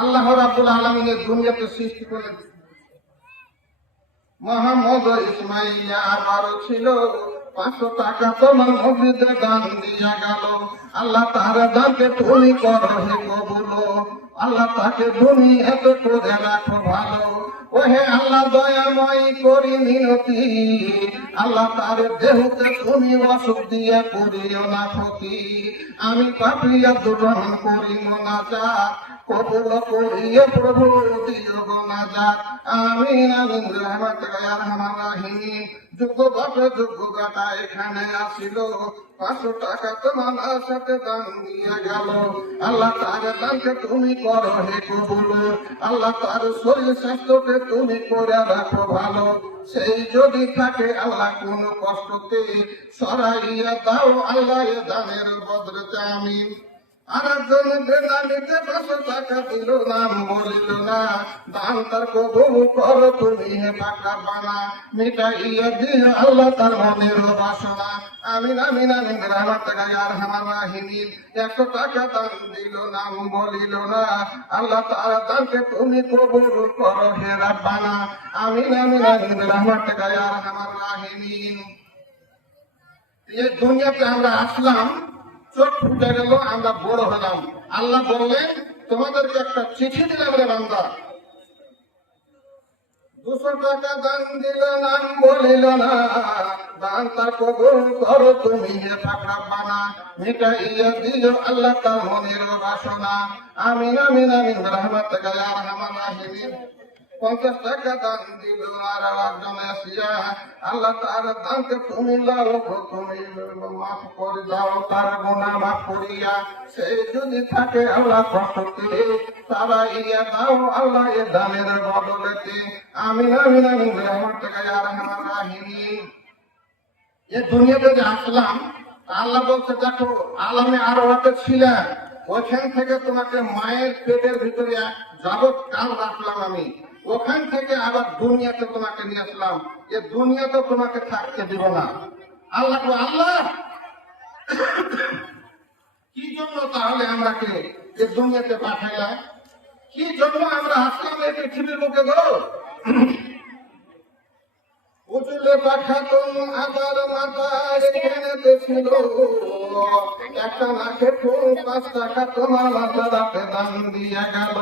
আল্লাহ রাব্বুল আলামিনের দুনিয়াতে সৃষ্টি করলেন। মোহাম্মদ ইসমাইল আবারও ছিল 500 টাকা তোমার মসজিদে দান দিয়া গেল। আল্লাহ তার দানকে তুমি করো হে কবুল, আল্লাহ তাকে দুনিয়াতে করে রাখো ভালো। ওহে আল্লাহ দয়াময় করি মিনতি, আল্লাহ তার দেহকে তুমি অসুখ দিয়ে করিও না ক্ষতি। আমি পাপী আব্দুর রহমান করি মোনাজাত, কবুল করিয়ে প্রভু দিও মোনাজাত। আমিন আমিন রহমাতুল আরহামার রাহিম। যোগ্য বাপে যোগ্য গাটা এখানে আসিল, 500 টাকা তোমার সাথে দান দিয়ে গেল। আল্লাহ তার দানকে তুমি করো হে কবুল, আল্লাহ তার শরীর স্বাস্থ্যকে তুমি করে রাখো ভালো। সেই যদি থাকে আল্লাহ কোন কষ্টতে সরাইয়া দাও আল্লাহ এ দানের বদলেতে। আমিন। আরেকজন বেদানিতে 500 টাকা দিল, নাম বলিল না, দান তার কবুল করো তুমি হে পাকা বানা। মিটাইয়া দিও আল্লাহ তার মনের বাসনা। আমিন আমিন আমিন রহমাতুল আরহামার রাহিম। 100 টাকা দান দিল, নাম বলিল না, আল্লাহ তার দানকে তুমি কবুল করো হে রাব্বানা। আমিন আমিন আমিন রহমাতুল আরহামার রাহিম। এই দুনিয়াতে আমরা আসলাম, চোখ ফুটে গেল, আমরা বড় হলাম। আল্লাহ বললেন তোমাদেরকে একটা চিঠি দিলাম রে বান্দা। 200 টাকা দান দিল, নাম বলিল না, দান তার কবুল করো তুমি হে পাক রব্বানা। মিটাইয়া দিও আল্লাহ তার মনের বাসনা। আমিন আমিন আমিন রহমাতুল আরহামার রাহিম। 50 টাকা দান দিল, আর একজন আসিয়া আল্লাহ তার দানকে তুমি লাও, তুমি মাফ করে দাও তার গুনাহ মাফ করিয়া। সেই যদি থাকে আল্লাহ কষ্টতে তারাইয়া দাও আল্লাহ এ দানের বদলেতে। আমিন আমিন আমিন রহমাতুল আরহামার রাহিম। এই দুনিয়াতে যে আসলাম, আল্লাহ বলছে দেখো আলামে আরওয়াতে ছিলেন, ওখান থেকে তোমাকে মায়ের পেটের ভিতরে যাবত কাল রাখলাম আমি, ওখান থেকে আবার দুনিয়াতে তোমাকে নিয়ে আসলাম। এ দুনিয়াতে তোমাকে থাকতে দিব না। আল্লাহ আল্লাহ কি জন্য তাহলে আমরাকে এ দুনিয়াতে পাঠাইলাম? কি জন্য আমরা আসলাম এই পৃথিবীর মুখে গো? উজলে পাঠাতুম আবার মাতার এখানেতে ছিল, একটা না খেতো 5 টাকা তোমার মাতারাতে দান দিয়া গেল।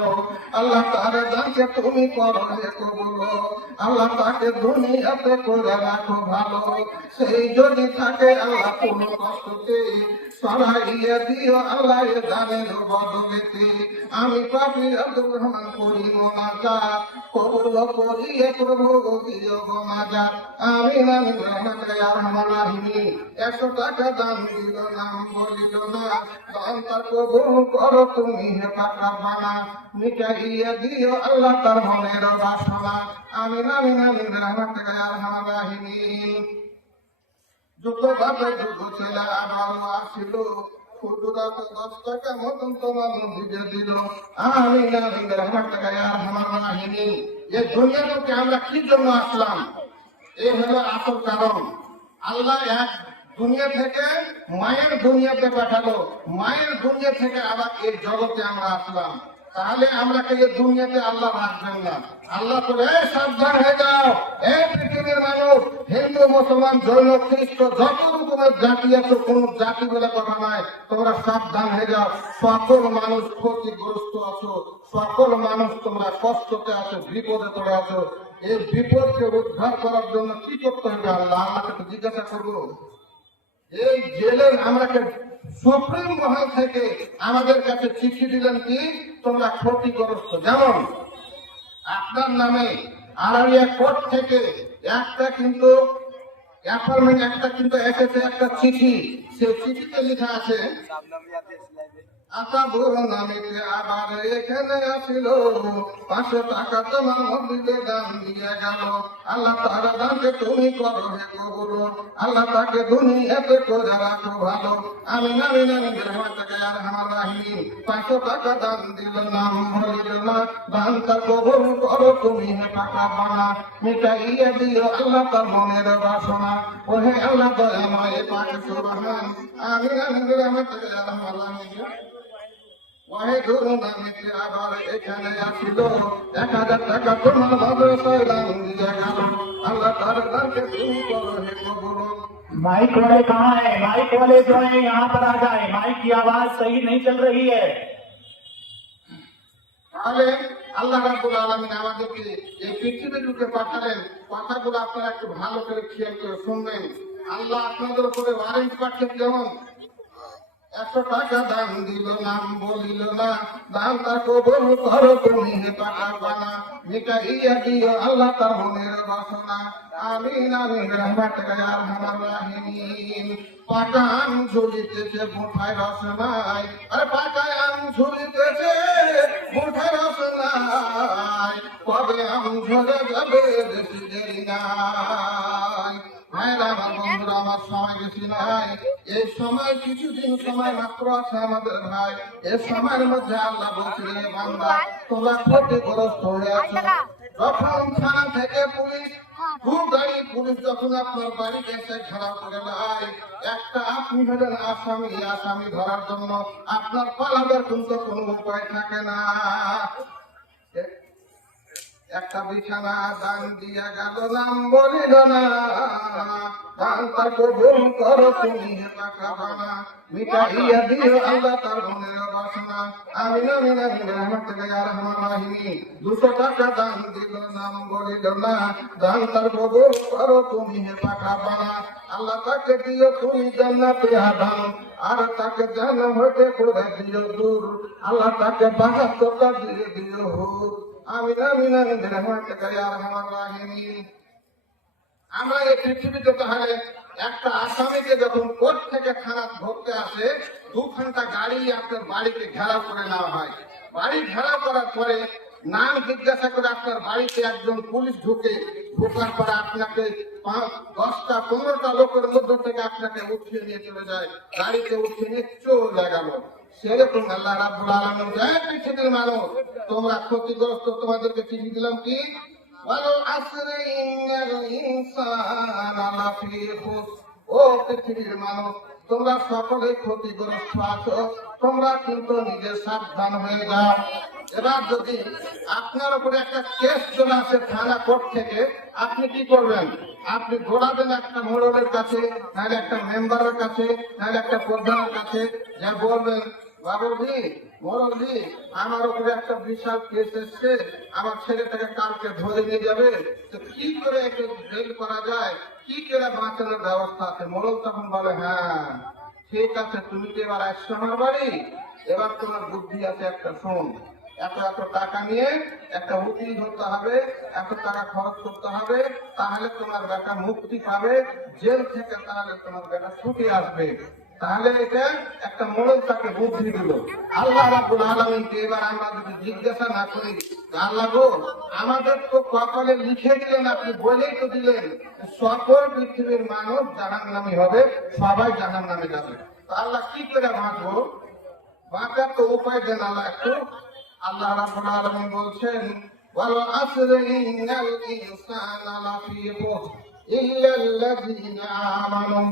আল্লাহ তার দানকে তুমি করো হে কবুল, আল্লাহ তাকে দুনিয়াতে করে রাখো ভালো। সেই যদি থাকে আল্লাহ কোন কষ্টতে সরাইয়া দিও আল্লাহ এ দানের বদলেতে। আমি পাপী আব্দুর রহমান করি মোনাজাত, কবুল করিয়ে প্রভু দিও মোনাজাত। আমিন আমিন রহমাতুল আরহামার রাহিম। 100 টাকা দান দিল, নাম বলিল না, দান তার কবুল করো তুমি হে পাক রব্বানা। মিটাইয়া দিও আল্লাহ তার মনের বাসনা। আমিন আমিন আমিন রহমাতুল আরহামার রাহিম। যুগ বাপে যুগ ছেলে আবারও আসিল, খুচরাতে 10 টাকা মতন তোমার দিতে দিল। আমিন আমিন রহমাতুল আরহামার রাহিম। এই দুনিয়াতে আমরা কি জন্য আসলাম? এই হলো আসল কারণ। আল্লাহ এক দুনিয়া থেকে মায়ের দুনিয়াতে পাঠালো, মায়ের দুনিয়া থেকে আবার এই জগতে আমরা আসলাম। তাহলে আমরা কে দুনিয়াতে আল্লাহ রাখবেন না। আল্লাহ বলে সাবধান হয়ে যাও, এই পৃথিবীর মানুষ, হিন্দু মুসলমান জৈন খ্রিস্ট যত রকমের জাতি আছে, কোন জাতি বলে কথা নাই, তোমরা সাবধান হয়ে যাও। সকল মানুষ ক্ষতিগ্রস্ত আছো, সকল মানুষ তোমরা কষ্টতে আছো, বিপদে পড়ে আছো। এই বিপদকে উদ্ধার করার জন্য কি করতে হবে? আল্লাহ আমাকে জিজ্ঞাসা করবো। এই জেলের আমাকে সুপ্রিম মহল থেকে আমাদের কাছে চিঠি দিলেন কি তোমরা ক্ষতিগ্রস্ত। যেমন আপনার নামে আড়াইয়া কোর্ট থেকে একটা কিন্তু অ্যাপয়েন্টমেন্ট একটা কিন্তু এসেছে, একটা চিঠি। সেই চিঠিতে লেখা আছে আসাবুর নামিতে আবার এখানে আসিল, 500 টাকা তোমার মসজিদে দান দিয়ে গেল। আল্লাহ তার দানকে তুমি করো হে কবুল, আল্লাহ তাকে দুনিয়াতে করে রাখো ভালো। আমিন আমিন আমিন রহমাতুল আরহামার রাহিম। 500 টাকা দান দিল, নাম বলিল না, দান তার কবুল করো তুমি হে পাক রব্বানা। মিটাইয়া দিও আল্লাহ তার মনের বাসনা। ওহে আল্লাহ দয়াময় পাক সুবহান। আমিন আমিন রহমাতুল আরহামার রাহিম। ওয়াহিদুর নামে আবার এখানে আসিল 1000 টাকা তোমার মাদ্রাসায় দান দিয়া গেল আল্লাহ তার দানকে তুমি করো হে কবুল। माइक वाले कहाँ है? माइक वाले जो है यहाँ पर आ जाए, माइक की आवाज सही नहीं चल रही है। তাহলে আল্লাহ রাব্বুল আলামিন আমাদেরকে এই পৃথিবীর বুকে পাঠালেন, কথাগুলো আপনারা একটু ভালো করে খেয়াল করে শুনবেন। আল্লাহ আপনাদের উপরে ওয়ারেন্ট পাঠিয়ে যেমন 100 টাকা দান দিল নাম বলিল না, দান তার কবুল করো তুমি হে টাকা বানা, মিটাইয়া দিও আল্লাহ তার মনের বাসনা। আমিন আমিন রহমাতুকা ইয়া আরহামার রাহিমিন। পাকা আম ঝুলিতেছে মুঠায় রস নাই, আরে পাকা আম ঝুলিতেছে মুঠায় রস নাই, কবে আম ঝরে যাবে বেশি দেরি নাই। ভাইরা আমার বন্ধুরা, আমার সময় বেশি নাই, এই সময় কিছুদিন সময় মাত্র আছে আমাদের ভাই। এই সময়ের মধ্যে আল্লাহ বলছে রে বান্দা, তোমরা ক্ষতিগ্রস্ত হয়ে আছো। যখন থানা থেকে পুলিশ গাড়ি পুলিশ যখন আপনার বাড়িতে এসে ঘেরাও করে নেয়, একটা আপনি হলেন আসামি, আসামি ধরার জন্য আপনার পালাবার কিন্তু কোনো উপায় থাকে না। একটা বিছানা দান দিয়া গেল নাম বলিল না, দান তার কবুল করো তুমি হে পাকা বানা, মিটাইয়া দিও আল্লাহ তার মনের বাসনা। আমিন আমিন আমিন রহমাতুকা ইয়া আরহামার রাহিমিন। 200 টাকা দান দিল নাম বলিল না, দান তার কবুল করো তুমি হে পাকা বানা, আল্লাহ তাকে দিও তুমি জান্নাতে আদান, আর তাকে জাহান্নাম হইতে করে দিও দূর, আল্লাহ তাকে 72টা দিয়ে দিও হুর। আমিন আমিন আমিন রহমাতুকা ইয়া আরহামার রাহিমিন। আমরা এই পৃথিবীতে তাহলে একটা আসামিকে যখন কোর্ট থেকে থানা ধরতে আসে, 2 ঘন্টা গাড়ি আপনার বাড়িতে ঘেরাও করে নেওয়া হয়। বাড়ি ঘেরাও করার পরে নাম জিজ্ঞাসা করে আপনার বাড়িতে একজন পুলিশ ঢোকার পরে আপনাকে 10টা 15টা লোকের মধ্য থেকে আপনাকে উঠিয়ে নিয়ে চলে যায়, গাড়িতে উঠিয়ে নিয়ে চলে গেল। সেরকম আল্লাহ রাব্বুল আলামিন যায় পৃথিবীর মানুষ, তোমরা ক্ষতিগ্রস্ত, তোমাদেরকে চিঠি দিলাম কি ও পৃথিবীর মানুষ, তোমরা সকলে ক্ষতিগ্রস্ত আছো, তোমরা কিন্তু নিজে সাবধান হয়ে যাও। এবার যদি আপনার উপরে একটা কেস চলে আসে থানা কোর্ট থেকে, আপনি কি করবেন? আপনি দৌড়াবেন একটা মোড়লের কাছে, নাহলে একটা মেম্বারের কাছে, নাহলে একটা প্রধানের কাছে, যা বলবেন বাবুজি মোড়লজি আমার উপরে একটা বিশাল কেস এসছে, আমার ছেলেটাকে কালকে ধরে নিয়ে যাবে, তো কি করে একে জেল করা যায়, কি করে বাঁচানোর ব্যবস্থা আছে? মোড়ল তখন বলে হ্যাঁ ঠিক আছে, তুমি তো এবার আসছো আমার বাড়ি, এবার তোমার বুদ্ধি আছে একটা, শোন, এত এত টাকা নিয়ে একটা উকিল ধরতে হবে, এত টাকা খরচ করতে হবে, তাহলে তোমার বেটা মুক্তি পাবে জেল থেকে, তাহলে তোমার বেটা ছুটে আসবে। তাহলে এটা একটা মোড়ল তাকে বুদ্ধি দিল। আল্লাহ রাব্বুল আলামিনকে এবার আমরা যদি জিজ্ঞাসা না করি, আল্লাহ গো আমাদের তো কপালে লিখে দিলেন, আপনি বলেই তো দিলেন সকল পৃথিবীর মানুষ জাহান্নামী হবে, সবাই জাহান্নামে যাবে, তো আল্লাহ কি করে বাঁচবো? বাঁচার তো উপায় দেন আল্লাহ একটু। আল্লাহ রাব্বুল আলামিন বলছেন ওয়াল আসরি ইন্নাল ইনসানা লাফি খুসর ইল্লাল্লাযীনা আমানু।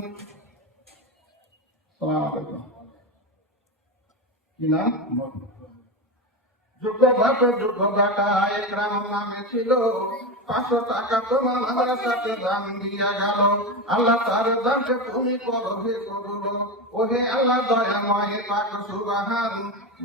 যোগ্য ভাবে যোগ্য বেটা একরাম নামে ছিল, 500 টাকা তোমার মাদ্রাসাতে দান দিয়া গেল, আল্লাহ তার দানকে তুমি করো হে কবুল। ওহে আল্লাহ দয়াময় পাক সুবহান,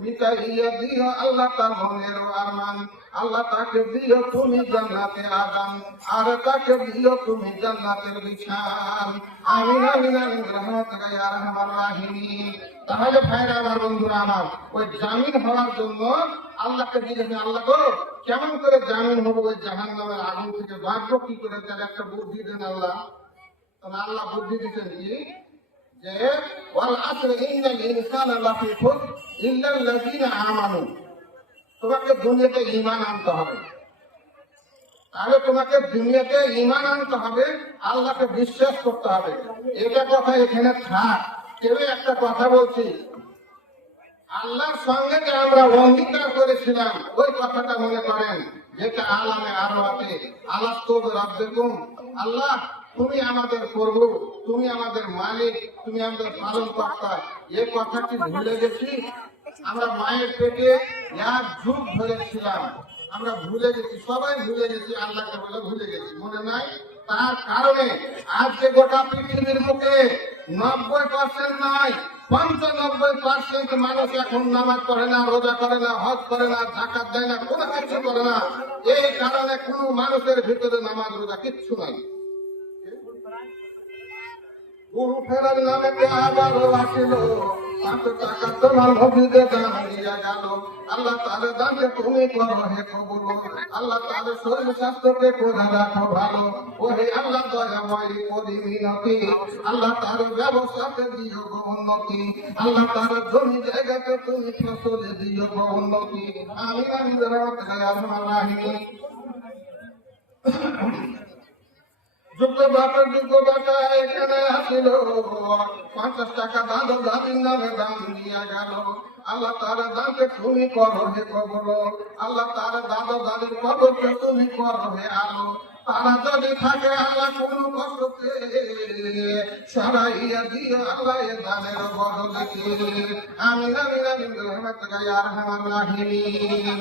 মিটাইয়া দিও আল্লাহ তার মনের আরমান, আল্লাহ তাকে দিও তুমি জান্নাতে আদান, আর তাকে দিও তুমি জান্নাতের বিছান। আমিন আমিন আমিন রহমাতুকা ইয়া আরহামার রাহিমিন। তাহলে ভাইরা আমার, বন্ধুরা আমার, ওই জামিন হওয়ার জন্য আল্লাহকে জিজ্ঞাসা, আল্লাহ গো কেমন করে জামিন হবো ওই জাহান্নামের আগুন থেকে, বাঁচবো কি করে? তাহলে একটা বুদ্ধি দেন আল্লাহ। তাহলে আল্লাহ বুদ্ধি দিচ্ছেন কি, যে ওয়াল আসরি ইন্নাল ইনসানা লাফি খুসর ইল্লাল্লাযীনা আমানু। তোমাকে দুনিয়াতে ঈমান আনতে হবে, তাহলে তোমাকে দুনিয়াতে ঈমান আনতে হবে, আল্লাহকে বিশ্বাস করতে হবে। এটা কথা এখানে থাক। কেউ একটা কথা বলছি, আল্লাহর সঙ্গে যে আমরা অঙ্গীকার করেছিলাম ওই কথাটা মনে করেন, যেটা আলামে আরওয়াতে আলাস্তু বিরাব্বিকুম, আল্লাহ তুমি আমাদের প্রভু, তুমি আমাদের মালিক, তুমি আমাদের পালন কর্তা, এই কথা কি ভুলে গেছি? আমরা মায়ের পেটে এক যুগ ধরেছিলাম, আমরা ভুলে গেছি, সবাই ভুলে গেছি, আল্লাহকে বলে ভুলে গেছি, মনে নাই? তার কারণে আজকে গোটা পৃথিবীর মুখে 90% নয় 95% মানুষ এখন নামাজ পড়ে না, রোজা করে না, হজ করে না, যাকাত দেয় না, কোনো কিছু করে না। এই কারণে কোনো মানুষের ভিতরে নামাজ রোজা কিচ্ছু নাই। গুরু ফেরার নামে আবারও আসিল, 5 টাকা তোমার মসজিদে দান দিয়া গেল। আল্লাহ তার দানকে তুমি করো হে কবুল, আল্লাহ তার শরীর স্বাস্থ্যকে করে রাখো ভালো। ওহে আল্লাহ দয়াময় করি মিনতি, আল্লাহ তার ব্যবস্থাকে দিও গো উন্নতি, আল্লাহ তার জমি জায়গাকে তুমি ফসলে দিও গো উন্নতি। আমি রহমানির যুদ্ধ বাপের যুদ্ধ বাটা এখানে আসিল, 50 টাকা দাদু দাদির নামে দাম দিয়া গেল। আল্লাহ তার দানকে তুমি করো হে কবল, আল্লাহ তার দাদু দাদির কবরকে তুমি করো হে আলো। তারা যদি থাকে আল্লাহ কোন কষ্টকে সরাইয়া দিও আল্লাহ এ দানের বদলে। আমিন আমিন আমিন রহমতুল্লাহ ইয়া আরহামার রাহিমিন।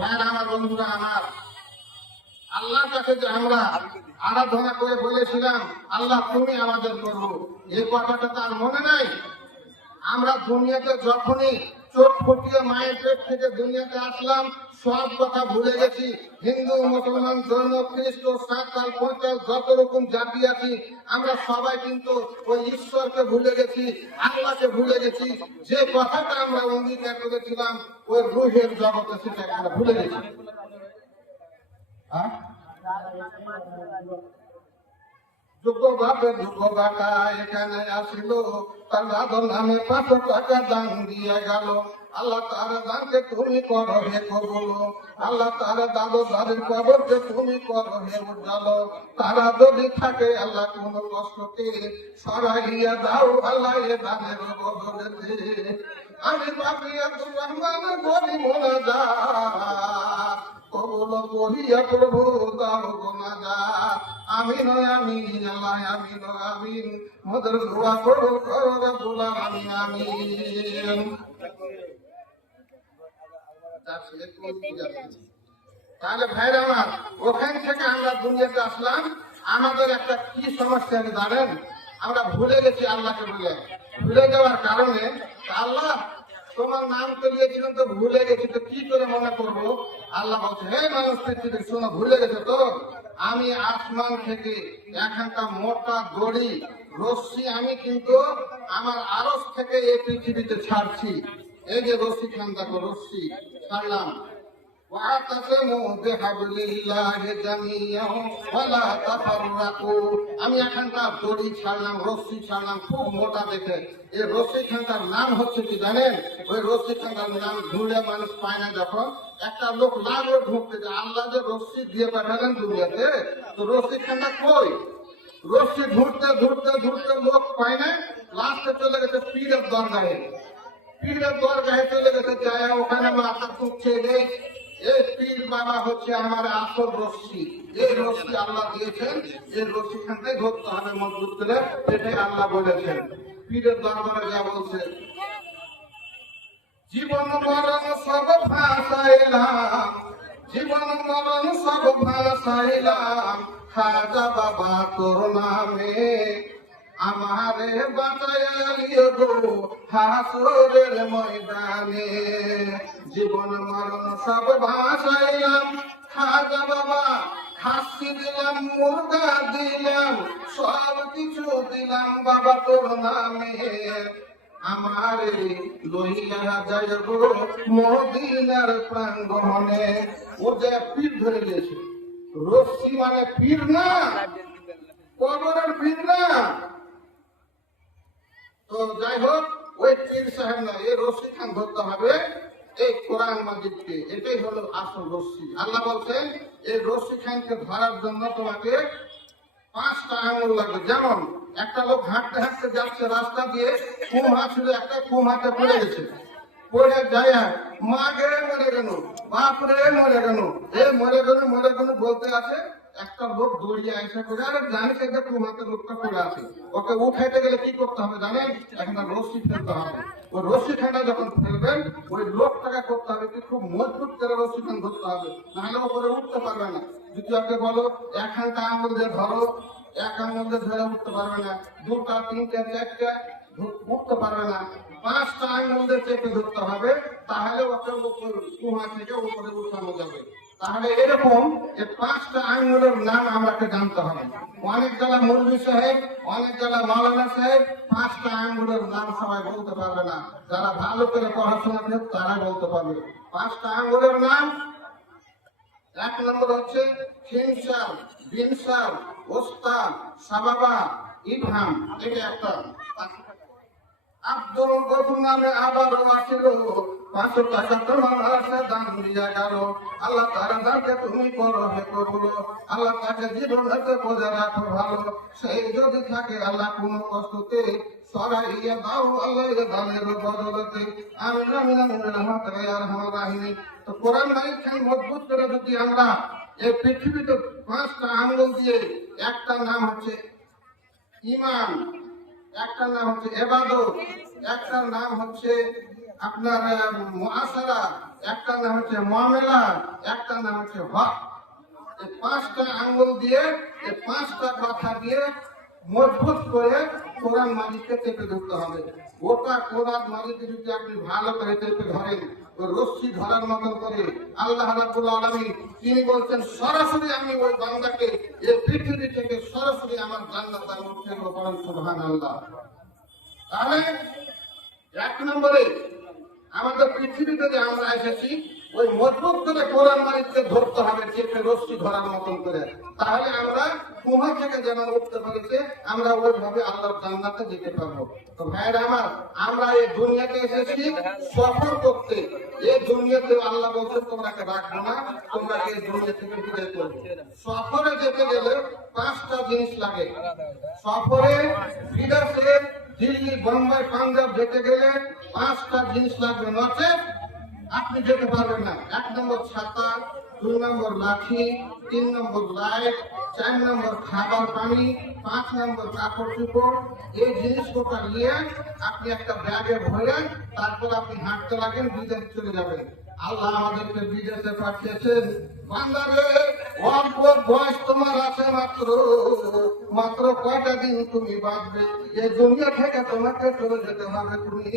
ভাইরা আমার, বন্ধুরা আমার, আল্লাহর কাছে যে আমরা আরাধনা করে বলেছিলাম আল্লাহ তুমি আমাদের করবো, এই কথাটা তার মনে নাই? আমরা দুনিয়াতে যখনই চোখ ফুটিয়ে মায়ের পেট থেকে দুনিয়াতে আসলাম সব কথা ভুলে গেছি। হিন্দু, মুসলমান, জৈন, খ্রিস্ট, সাঁওতাল, পঞ্চাল, যত রকম জাতি আছি আমরা সবাই কিন্তু ওই ঈশ্বরকে ভুলে গেছি, আল্লাহকে ভুলে গেছি। যে কথাটা আমরা অঙ্গীকার করেছিলাম ওই রুহের জগতে সেটা আমরা ভুলে গেছি। যোগ্য ভাবে যোগ্য বাটা এখানে আসিল, তার দাদর নামে 5 টাকা দান দিয়ে গেল। আল্লাহ তার দানকে তুমি করো হে কবুল, আল্লাহ তার দাদু দাদির কবরকে তুমি করো হে উজ্জ্বল। তারা যদি থাকে আল্লাহ কোন কষ্টকে সরাইয়া দাও আল্লাহ এ দানের বদলে। আমি বাকিয়াতুর রহমান বলি মোনাজাত, কবুল করিয়া প্রভু দাও গোনাজাত। আমিন আমিন আল্লাহ আমিন আমিন, মদের দোয়া কবুল করো রব্বুল আলামিন আমিন। তাহলে ভাইরা আমার, ওখান থেকে আমরা দুনিয়াতে আসলাম, আমাদের একটা কি সমস্যা জানেন? আমরা ভুলে গেছি আল্লাহকে বলে। ভুলে যাওয়ার কারণে আল্লাহ তোমার নাম তো নিয়েছিলাম তো ভুলে গেছি, তো কি করে মনে করবো? আল্লাহ বলছে, হে মানুষ পৃথিবীর শোনো, ভুলে গেছে তো আমি আসমান থেকে একটা মোটা দড়ি রশ্মি আমি কিন্তু আমার আরশ থেকে এই পৃথিবীতে ছাড়ছি। এই যে রশ্মি খান দেখো, রশ্মি ছাড়লাম। আমি এখানটা দড়ি ছাড়লাম, রশ্মি ছাড়লাম খুব মোটা দেখে। এই রশ্মি খানটার নাম হচ্ছে কি জানেন? ওই রশ্মি খানটার নাম ঢুলে মানুষ পায় না। যখন একটা লোক লাগলো ঢুকতে, যে আল্লাহ যে রশ্মি দিয়ে পাঠালেন দুনিয়াতে, তো রশ্মি খানটা কই? রশ্মি ঘুরতে ঘুরতে ঘুরতে লোক পায় না, লাস্টে চলে গেছে পীরের দরগাহে। পীরের দরগাহে চলে গেছে, যায় ওখানে মাথা তুলছে, এই পীর বাবা হচ্ছে আমার আসল রশ্মি। এই রশ্মি আল্লাহ দিয়েছেন, এই রশ্মি খানটাই ধরতে হবে মজবুত করে, এটাই আল্লাহ বলেছেন। পীরের দরবারে যা বলছে, জীবন মরণ সব ভাসাইলাম, জীবন মরণ সব ভাসাইলাম, খাজা বাবা তোর নামে আমারে বাঁচাইয়া গো হাসরের ময়দানে। জীবন মরণ সব ভাসাইলাম, খাজা বাবা খাসি দিলাম, মুরগা দিলাম, সব কিছু দিলাম বাবা তোর নামে। আমারে লইয়া যায় গো মদিনার প্রাঙ্গণে। ও যে পীর ধরে গেছে, রশ্মি মানে পীর না, কবরের পীর না। তো যাই হোক, ওই পীর সাহেব না, এই রশ্মি খান ধরতে হবে এই কোরআন মাজিদকে। এটাই হলো আসল রশ্মি। আল্লাহ বলছেন এই রশ্মি খানকে ধরার জন্য তোমাকে 5টা আঙুল লাগবে। যেমন একটা লোক হাঁটতে হাঁটতে যাচ্ছে রাস্তা দিয়ে, কুম হাত ছিল, একটা কুম হাতে পড়ে গেছে, পড়ে যায় মাকে মরে গেল, বাপরে মরে গেল, এ মরে গেল বলতে আছে। একটা লোক দৌড়িয়ে এসে করে, আরে জানিস যে তোমাকে লোকটা পড়ে আছে, ওকে উঠাইতে গেলে কি করতে হবে জানেন? একটা রশ্মি ফেলতে হবে। ওই রশ্মি খানটা যখন ফেলবেন, ওই লোকটাকে করতে হবে কি খুব মজবুত করে রশ্মি খান ধরতে হবে, নাহলে ওপরে উঠতে পারবে না। যদি ওকে বলো একখানটা আঙুল দিয়ে ধরো, এক আঙুল দিয়ে ধরে উঠতে পারবে না, দুটা তিনটা চারটা উঠতে পারবে না, পাঁচটা আঙুল দিয়ে চেপে ধরতে হবে, তাহলে ওকে কুয়া থেকে উপরে উঠানো যাবে। তাহলে এরকম যে পাঁচটা আঙুলের নাম আমাকে জানতে হবে। অনেক জেলা মৌলভী সাহেব, অনেক জেলা মাওলানা সাহেব পাঁচটা আঙুলের নাম সবাই বলতে পারবে না, যারা ভালো করে পড়াশোনা করে তারা বলতে পারবে। পাঁচটা আঙুলের নাম, এক নম্বর হচ্ছে খিনসাল, বিনসাল, ওস্তাদ, সাবাবা, ইবহাম, এটা একটা। আব্দুল গফুর নামে আবারও আসিল, 500 টাকা তোমার হাতে দান দিয়া গেল। আল্লাহ তার দানকে তুমি করো হে কবুল, আল্লাহ তাকে জীবন হাতে বজে রাখো ভালো। সেই যদি থাকে আল্লাহ কোন কষ্টতে সরাইয়া দাও আল্লাহ দানের বদলতে। আমিন আমিন আমিন রহমতুল্লাহ আরহামার রাহিমিন। তো কোরআন মাইখান মজবুত করে যদি আমরা এই পৃথিবীতে পাঁচটা আঙ্গুল দিয়ে, একটা নাম হচ্ছে ঈমান, একটা নাম হচ্ছে ইবাদত, একটা নাম হচ্ছে আপনার মুআশারা, একটা নাম হচ্ছে মুআমালা, একটা নাম হচ্ছে হক। এই পাঁচটা আঙ্গুল দিয়ে, এই পাঁচটা কথা দিয়ে মজবুত করে কোরআন মাজিদকে চেপে ধরতে হবে। ওটা কোরআন মাজিদকে যদি আপনি ভালো করে চেপে ধরেন, ওই রশ্মি ধরার মতন করে, আল্লাহ রাব্বুল আলামিন তিনি বলছেন সরাসরি আমি ওই বান্দাকে এই পৃথিবী থেকে সরাসরি আমার জান্নাত দান করতে পারেন। সুবহানাল্লাহ। তাহলে এক নম্বরে আমাদের পৃথিবীতে যে আমরা এসেছি, ওই মজবুত করে কোরআন মাজিদকে ধরতে হবে চেপে রশ্মি ধরার মতন করে, তাহলে আমরা কুয়া থেকে যেন উঠতে পারিতে আমরা ওইভাবে আল্লাহর জান্নাতে যেতে পারবো। তো ভাইরা আমার, আমরা এই দুনিয়াতে এসেছি সফর করতে। এই দুনিয়াতে আল্লাহ বলছে তোমরাকে রাখবো না, তোমরা এই দুনিয়া থেকে বিদায় করবো। সফরে যেতে গেলে পাঁচটা জিনিস লাগে। সফরে বিদেশে দিল্লি, বোম্বাই, পাঞ্জাব যেতে গেলে পাঁচটা জিনিস লাগবে, নচেত আপনি যেতে পারবেন না। এক নম্বর ছাতা, 2 নম্বর লাঠি, 3 নম্বর লাইট, 4 নম্বর খাবার পানি, 5 নম্বর কাপড় চোপড়। এই জিনিসগুলো নিয়ে আপনি একটা ব্যাগে ভরে তারপর আপনি হাঁটতে লাগেন, বিদেশ চলে যাবেন। আল্লাহ আমাদেরকে বিদেশে পাঠিয়েছেন। বান্দারে, অল্প বয়স তোমার আছে মাত্র কয়টা দিন তুমি বাঁচবে। এই দুনিয়া থেকে তোমাকে চলে যেতে হবে। তুমি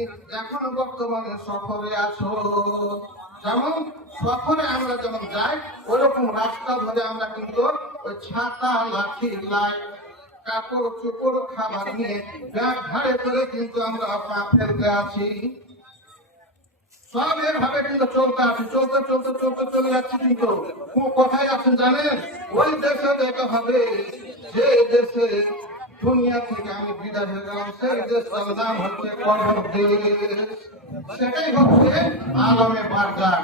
এখন বর্তমানে সফরে আছো। যেমন সফরে আমরা যেমন যাই, ওরকম রাস্তা ধরে আমরা কিন্তু ওই ছাতা, লাঠি, লাইট, কাপড় চোপড়, খাবার নিয়ে ব্যাগ ঘাড়ে করে কিন্তু আমরা পা ফেলতে আছি। সব এভাবে কিন্তু চলতে আছে, চলতে চলতে চলতে চলে যাচ্ছে। কিন্তু কোথায় আছেন জানেন? ওই দেশে দেখা হবে যে দেশে দুনিয়া থেকে আমি বিদায় হয়ে গেলাম, সেই দেশটার নাম হচ্ছে কবর দেশ। সেটাই হচ্ছে আলমে বারজাখ।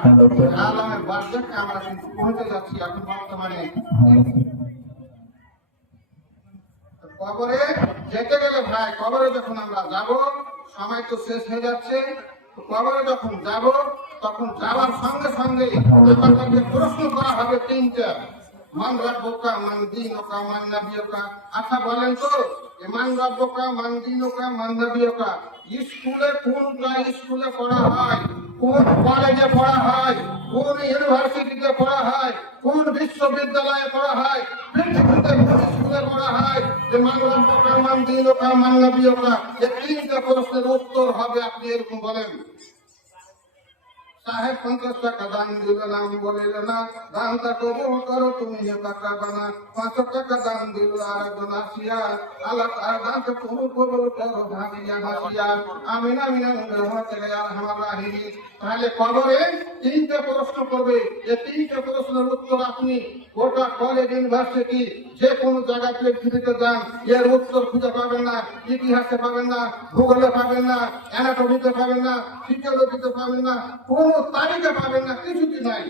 আলমে বারজাখে আমরা কিন্তু পৌঁছে যাচ্ছি এখন বর্তমানে। কবরে যেতে গেলে ভাই, কবরে যখন আমরা যাব, সময় তো শেষ হয়ে যাচ্ছে। কবরে যখন যাব, তখন যাওয়ার সঙ্গে সঙ্গে আমাদেরকে প্রশ্ন করা হবে তিনটা। মান রাব্বুকা, মান দীনুকা, মান নাবিয়ুকা। আচ্ছা বলেন তো, মান রাব্বুকা, মান দীনুকা, মান নাবিয়ুকা স্কুলে কোনটা স্কুলে পড়া হয়, কোন কলেজে পড়া হয়, কোন ইউনিভার্সিটিতে পড়া হয়, কোন বিশ্ববিদ্যালয়ে পড়া হয়, পৃথিবীতে কোন স্কুলে পড়া হয়? যে মান রাব্বুকা, মান দীনুকা, মান নাবিয়ুকা, এই তিনটা প্রশ্নের উত্তর হবে আপনি এরকম বলেন। সাহেব 50 টাকা দান দিল না, আমি বলিল না, দানটা কবুল করো তুমি টাকা বানা। 500 টাকা দান দিল আর একজন আসিয়া, আল্লাহ তার দানটা কবুল কবুল করো ভাবিয়া হাসিয়া। আমিন আমিন আমিন রহমতুল্লাহ আরহামার রাহিমিন। তাহলে কবরে তিনটা প্রশ্ন করবে। এই তিনটা প্রশ্নের উত্তর আপনি গোটা কলেজ, ইউনিভার্সিটি, যে কোনো জায়গায় পৃথিবীতে যান, এর উত্তর খুঁজে পাবেন না। ইতিহাসে পাবেন না, ভূগোলে পাবেন না, অ্যানাটমিতে পাবেন না, ফিজিওলজিতে পাবেন না, কোন তারিখে পাবেন না, কিছুই নাই।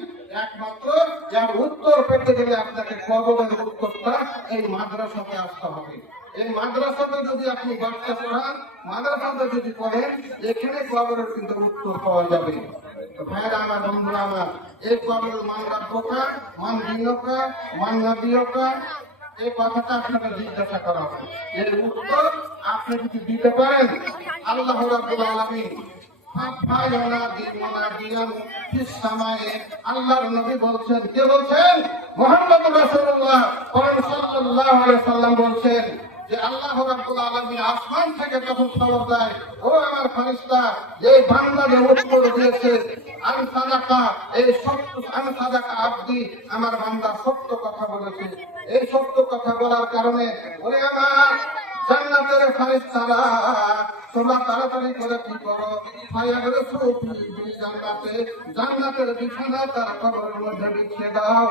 একমাত্র যার উত্তর পেতে গেলে আপনাকে কবরের উত্তরটা এই মাদ্রাসাতে আসতে হবে। এই মাদ্রাসাতে যদি আপনি বাচ্চা পড়ান, মাদ্রাসাতে যদি পড়েন, এখানে কবরের কিন্তু উত্তর পাওয়া যাবে। ভাইরা আমার, বন্ধুরা আমার, এই কবরের মান রাখবোকা, মান দিনকা, মান নদীকা, এই কথাটা আপনাকে জিজ্ঞাসা করা হবে। এর উত্তর আপনি যদি দিতে পারেন, আল্লাহ রাব্বুল আলামিন আল্লাহর নবী বলছেন, কে বলছেন? মুহাম্মদ রাসূলুল্লাহ সাল্লাল্লাহু আলাইহি সাল্লাম বলছেন যে আল্লাহ রাব্বুল আলামিন আসমান থেকে যখন খবর দেয়, ও আমার ফেরেশতা, এই বান্দা যে উত্তর দিয়েছে আমি সাদাকা, এই সত্য, আমি সাদাকা আব্দি, আমার বান্দা সত্য কথা বলেছে। এই সত্য কথা বলার কারণে ওরে আমার জান্নাতের ফেরেশতারা তোমরা তাড়াতাড়ি করে কি করো, জান্নাতে, জান্নাতের বিছানা তার কবরের মধ্যে বিছিয়ে দাও,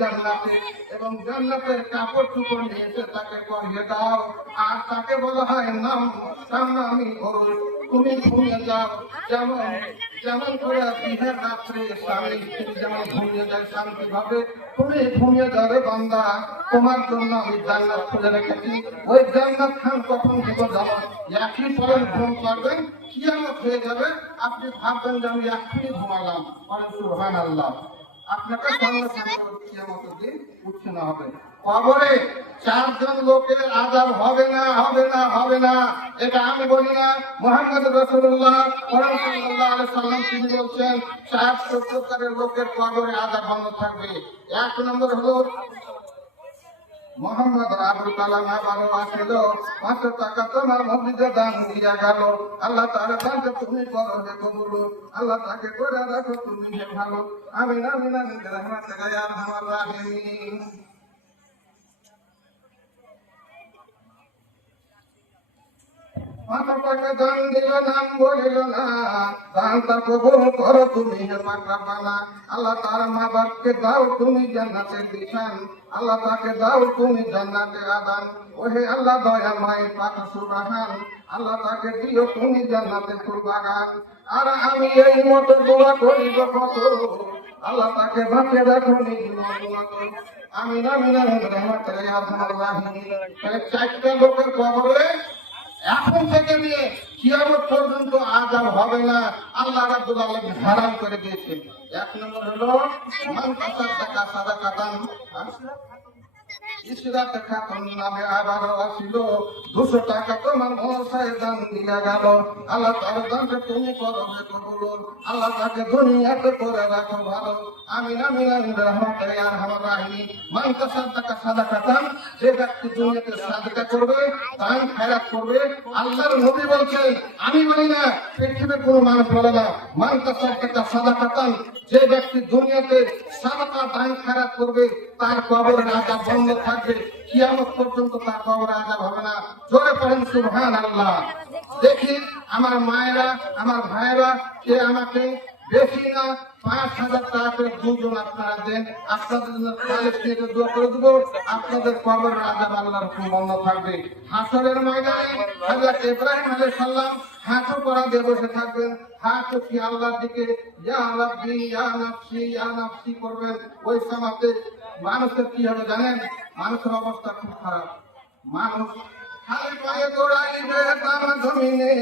জান্নাতে, এবং জান্নাতের কাপড় চুপড় নিয়ে এসে তাকে পরিয়ে দাও। আর তাকে বলা হয় নাম আমি করো, তুমি ঘুমিয়ে যাও। যেমন যেমন করে বিহের রাত্রে স্বামী স্ত্রী যেমন ঘুমিয়ে যায় শান্তি ভাবে, তুমি ঘুমিয়ে যাবে বান্দা, তোমার জন্য আমি জান্নাত খুলে রেখেছি। ওই জান্নাত খান কখন দিব জানো? একই পরে ঘুম করবেন, কিয়ামত হয়ে যাবে, আপনি ভাববেন যে আমি এখনই ঘুমালাম। সুবহানাল্লাহ। আপনাকে সঙ্গে সঙ্গে কিয়ামতের দিন উঠতে না হবে। কবরে 4 জন লোকের আযাব হবে না, হবে না, হবে না, এটা আমি বলি না, মুহাম্মদ রাসূলুল্লাহ সাল্লাল্লাহু আলাইহি সাল্লাম তিনি বলছেন 4 প্রকারের লোকের কবরে আযাব বন্ধ থাকবে। 1 নম্বর হলো মোহাম্মদ আবুল কালাম আবারও আসিল, 500 টাকা তোমার মসজিদে দান দিয়া গেল, আল্লাহ তার দানকে তুমি করো হে কবুল, আল্লাহ তাকে করে রাখো তুমি হে ভালো। আমিন আমিন আমিন রাহমাতুকা ইয়া আরহামার রাহিমিন। 500 টাকা দান দিল, নাম বলিল না, দানটা কবুল করো তুমি হে পাক রব্বানা। আল্লাহ তার মা বাপকে দাও তুমি জান্নাতের নিশান, আল্লাহ তাকে দাও তুমি জান্নাতে আদান। ওহে আল্লাহ দয়াময় পাক সুবহান, আল্লাহ তাকে দিও তুমি জান্নাতে ফুল বাগান। আর আমি এই মতো দোয়া করিব কত, আল্লাহ তাকে বাঁচিয়ে রাখো নিজ মতো। আমিন আমিন আমিন রাহমাতুকা ইয়া আরহামার রাহিমিন। 4টা লোকের কবরে এখন থেকে নিয়ে কিয়ামত পর্যন্ত আযাব হবে না, আল্লাহ রাব্বুল আলামিন হারাম করে দিয়েছেন। 1 নম্বর হলো মান তাসাদদাকা সাদাকাতান, ইসরাতে খাতুন নামে আবারও আসিল, 200 টাকা তোমার মশায় দান দিয়া গেল, আল্লাহ তার দানকে তুমি করো হে কবুল, আল্লাহ তাকে দুনিয়াতে করে রাখো ভালো। আমিন আমিন আমিন রাহমাতুকা ইয়া আরহামার রাহিমিন। মান তাসাদদাকা সাদাকাতান, যে ব্যক্তি দুনিয়াতে সাদকা করবে, দান খয়রাত করবে, আল্লাহর নবী বলছেন, আমি বলি না, পৃথিবীর কোনো মানুষ বলে না, মান তাসাদদাকা সাদাকাতান, যে ব্যক্তি দুনিয়াতে সাদাকা দান খয়রাত করবে, তার কবরের আযাব বন্ধ থাকবে, কিয়ামত পর্যন্ত তার কবরে আযাব হবে না। জোরে পড়েন সুবহানাল্লাহ। দেখি আমার মায়েরা, আমার ভাইয়েরা, কে আমাকে বেশি না 5,000 টাকা করে 2 জন আপনারা দেন, আপনাদের জন্য খালেদ থেকে দোয়া করে দেবো, আপনাদের কবরের আযাব আল্লাহর হুকুম বন্ধ থাকবে। হাসরের ময়দানে হযরত ইব্রাহিম আলাইহিস সালাম হাঁটু করা দিয়ে বসে থাকবেন, হাত উঠিয়ে আল্লাহর দিকে ইয়া রাব্বি ইয়া নাফসি করবেন। ওই সময়তে মানুষের কি হবে জানেন? মানুষের অবস্থা খুব খারাপ। মানুষ খালি পায়ে দৌড়াইবে তার জমিনে,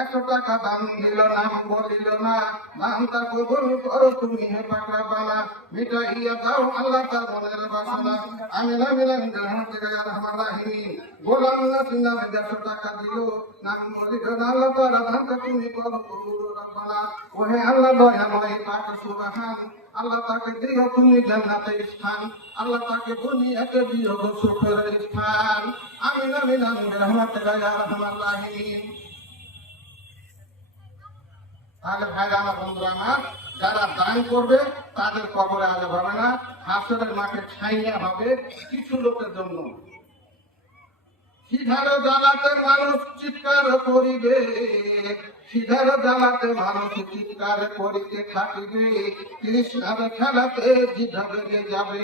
100 টাকা দান দিল, নাম বলিল না, নামটা কবুল করো তুমি হে পাক রব্বানা, মিটাইয়া দাও আল্লাহ তার মনের বাসনা। আমিন আমিন আমিন রাহমাতুকা ইয়া আরহামার রাহিমিন। গোলাম নাসির নামে 100 টাকা দিল, নাম বলিল না, আল্লাহ তার দানটা তুমি করো কবুল রব্বানা। ওহে আল্লাহ দয়াময় পাক সুবহান, আল্লাহ তাকে দিও তুমি জান্নাতে স্থান, আল্লাহ তাকে দুনিয়াতে দিও সুখের স্থান। আমিন আমিন আমিন রাহমাতুকা ইয়া আরহামার রাহিমিন। তাহলে ভাইরা আমার, বন্ধুরা আমার, যারা দান করবে তাদের কবরে আযাব হবে না, হাসরের মাঠে ছাইয়া হবে কিছু লোকের জন্য। সিধার জ্বালাতে মানুষ চিৎকার করিবে, সিধার জ্বালাতে মানুষ চিৎকার করিতে থাকিবে, কৃষ্ণার খেলাতে জিভা বেরিয়ে যাবে।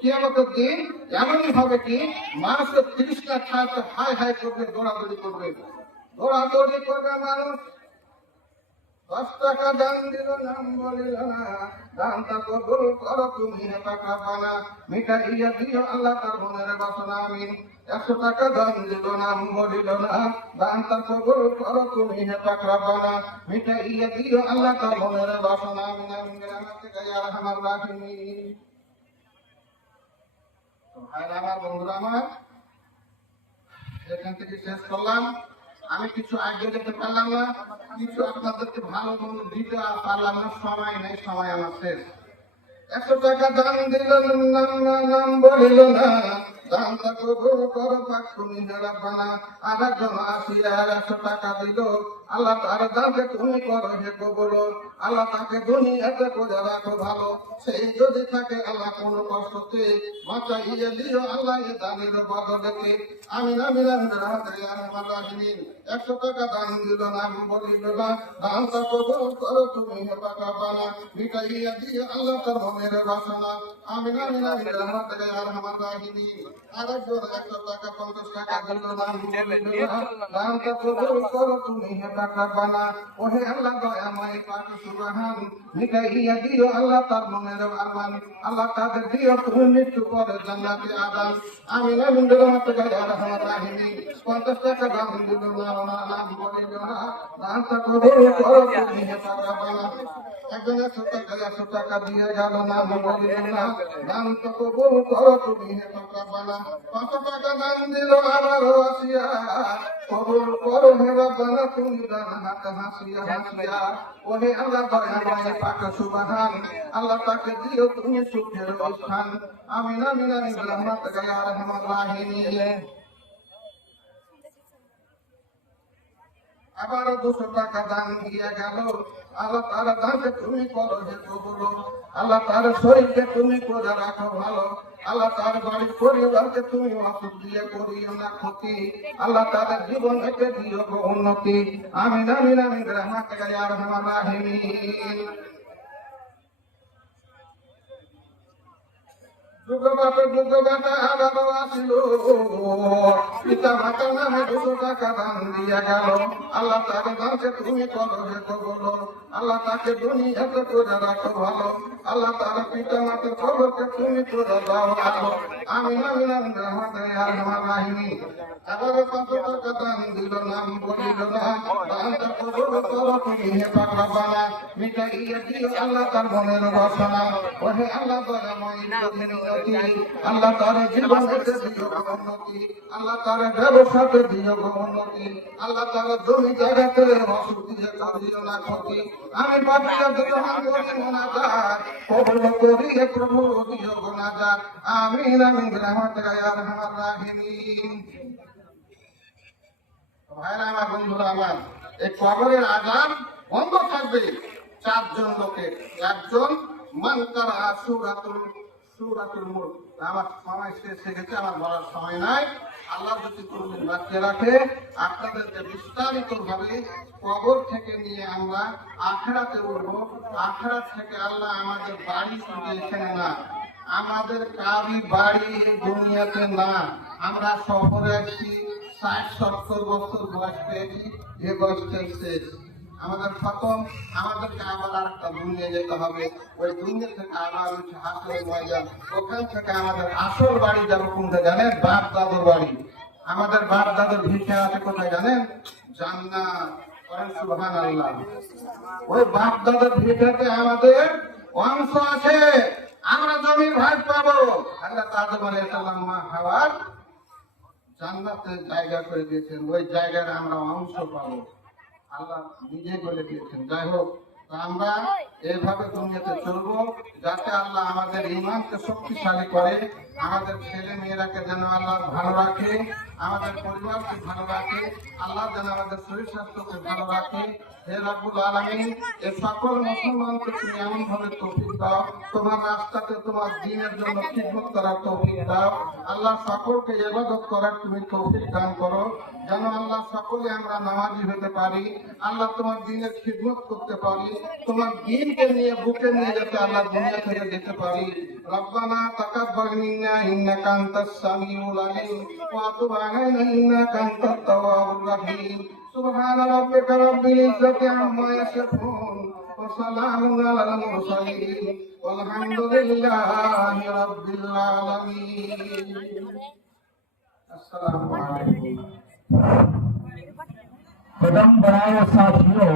কিয়ামতের দিন এমনই হবে কি মানুষের তৃষ্ণা ছাড়তে হাই হাই করবে, দৌড়াদৌড়ি করবে, দৌড়াদৌড়ি করবে মানুষ। 10 টাকা দান দিল নাম বলিল না, দানটা কবুল করো তুমি হে পাক রব্বানা, মিটাইয়া দিও আল্লাহ তার মনের বাসনা আমিন। 100 টাকা দান দিল নাম বলিল না, দানটা কবুল করো তুমি হে পাক রব্বানা, মিটাইয়া দিও আল্লাহ তার মনের বাসনা আমিন আমিন বিরহমাতিকা ইয়া আরহামার রাহিমিন। তো ভাইরা আমার, বন্ধুরা আমার, এখান থেকে শেষ করলাম। আমি কিছু আগে যেতে পারলাম না, কিছু আপনাদেরকে ভালো মন্দ দিতে আর পারলাম না, সময় নেই, সময় আমার শেষ। 100 টাকা দান দিল নাম বলিল না, দানটা কবুল করো পাক তুমি হে রব্বানা। আরেকজন আসিয়া 100 টাকা দিল, আল্লাহ তার দানকে তুমি করো হে কবুল, আল্লাহ তাকে দুনিয়াতে করে রাখো ভালো। সেই যদি থাকে আল্লাহ কোন কষ্টতে, বাঁচাইয়ে দিও আল্লাহ এ দানের বদলেতে আমিন আমিন আমিন বিরহমাতিকা ইয়া আরহামার রাহিমিন। 100 টাকা দান দিল নাম বলিল না, দানটা কবুল করো তুমি হে পাক রব্বানা, মিটাইয়া দিও আল্লাহ তার মনের বাসনা আমিন আমিন আমিন বিরহমাতিকা ইয়া আরহামার রাহিমিন। আরেকজন 100 টাকা 50 টাকা দিল নাম বলিল না, দানটা কবুল করো তুমি হে পাক রব্বানা, ওহে আল্লাহ দয়াময় পাক সুবহান, মিটাইয়া দিও আল্লাহ তার মনের আরমান, আল্লাহ তাদের দিও তুমি মৃত্যু পরে জান্নাতে আদান আমিন আমিন বিরহমাতিকা ইয়া আরহামার রাহিমিন। 50 টাকা দান দিল নাম বলিল না, দানটা কবুল করো তুমি হে পাক রব্বানা। একজন 100 টাকা দিয়ে গেল নাম বলিল না, দানটা কবুল করো তুমি হে পাক রব্বানা। 500 টাকা দান দিল আবারও আসিয়া, কবুল করো হে রব্বানা তুমি দান হাতে হাসিয়া হাসিয়া, ওহে আল্লাহ দয়াময় পাক সুবহান, আল্লাহ তাকে দিও তুমি সুখের স্থান আমিন আমিন আমিন বিরহমাতিকা ইয়া আরহামার রাহিমিন। আবারও 200 টাকা দান দিয়ে গেল, আল্লাহ তার দানকে তুমি করো হে কবুল, আল্লাহ তার শরীরকে তুমি করে রাখো ভালো, আল্লাহ তার বাড়ির পরিবারকে তুমি অসুখ দিয়ে করিও না ক্ষতি, আল্লাহ তাদের জীবনকে দিও গো উন্নতি আমিন আমিন আমিন বিরহমাতিকা ইয়া আরহামার রাহিমিন। যুগবাটা আবারও আসিল, পিতা মাতার নামে 200 টাকা দান দিয়া গেল, আল্লাহ তার দানকে তুমি করো হে কবুল, আল্লাহ তাকে দুনিয়াতে করে রাখো ভালো, আল্লাহ তার পিতা মাতার খবরকে তুমি করে দাও ভালো আমিন আমিন আমিন বিরহমাতিকা ইয়া আরহামার রাহিমিন। আবারও 500 টাকা দান দিল নাম বলিল না, দানটা কবুল করো তুমি হে পাক রব্বানা, মিটাইয়া দিও আল্লাহ তার মনের বাসনা, ওহে আল্লাহ দয়াময় মিনতি, আল্লাহ তার জীবনেতে দিও উন্নতি, আল্লাহ তার ব্যবসাতে দিও উন্নতি, আল্লাহ তার জমি জায়গাতে অসুখ দিয়ে করিও না ক্ষতি। আমি পাপিয়া দুজহান করি মুনাজাত, কবুল করি হে প্রভু দিও গুনাজাত আমিন আমিন বিরহমাতিকা ইয়া আরহামার রাহিমিন। ভাইরা আমার, বন্ধুরা আমার, এই কবরের আযাব বন্ধ থাকবে 4 জন লোকের। একজন মান কারা সূরাতুল মুলক। আমার সময় শেষ হয়ে গেছে, আমার বলার সময় নাই। আল্লাহ যদি কোনদিন বাঁচিয়ে রাখে, আপনাদেরকে বিস্তারিত ভাবে কবর থেকে নিয়ে আমরা আখিরাতে উঠবো। আখিরাত থেকে আল্লাহ আমাদের বাড়ি শুধু এখানে না, আমাদের কারি বাড়ি এই দুনিয়াতে না, আমরা সফরে আসছি, 60-70 বছর বয়স পেয়েছি, এ বয়সটা শেষ, আমাদের খতম, আমাদেরকে আবার আর একটা দুনিয়া যেতে হবে, ওই দুনিয়া থেকে আবার হচ্ছে হাসরের ময়দান, ওখান থেকে আমাদের আসল বাড়ি যাবো কোনটা জানেন? বাপ দাদুর বাড়ি। আমাদের বাপ দাদুর ভিটে আছে কোথায় জানেন? জান্নাত। সুবহানাল্লাহ। ওই বাপ দাদুর ভিটেতে আমাদের অংশ আছে, আমরা জমির ভাগ পাবো। আল্লাহ আদম আলাইহিস সালাম মা হাওয়ার জান্নাতে জায়গা করে দিয়েছেন, ওই জায়গায় আমরা অংশ পাবো, আল্লাহ নিজে বলে দিয়েছেন। যাই হোক, আমরা এইভাবে দুনিয়াতে চলবো যাতে আল্লাহ আমাদের ঈমানকে শক্তিশালী করে, আমাদের ছেলে মেয়েরাকে যেন আল্লাহ ভালো রাখে, আমাদের পরিবারকে ভালো রাখে, আল্লাহ যেন আমাদের শরীর স্বাস্থ্যকে ভালো রাখে। হে রব্বুল আলামিন, এই সকল মুসলমানকে তুমি এমন ভাবে তৌফিক দাও, তোমার রাস্তাতে তোমার দ্বীনের জন্য খিদমত করার তৌফিক দাও। আল্লাহ সকলকে ইবাদত করার তুমি তৌফিক দান করো, যেন আল্লাহ সকলে আমরা নামাজি হতে পারি, আল্লাহ তোমার দ্বীনের খিদমত করতে পারি, তোমার দ্বীনকে নিয়ে বুকে নিয়ে যাতে আল্লাহ দুনিয়া থেকে যেতে পারি। রব্বানা তাকাব্বাল মিন্না ইন্নাকা আনতাস সামিউল আলিম ওয়া তুব আলাইনা ইন্নাকা আনতাত তাওয়াবুর রহিম। سبحان ربك رب العزة عما يصفون وسلام على المرسلين والحمد لله رب العالمين. السلام عليكم. कदम बढ़ाओ साथियों।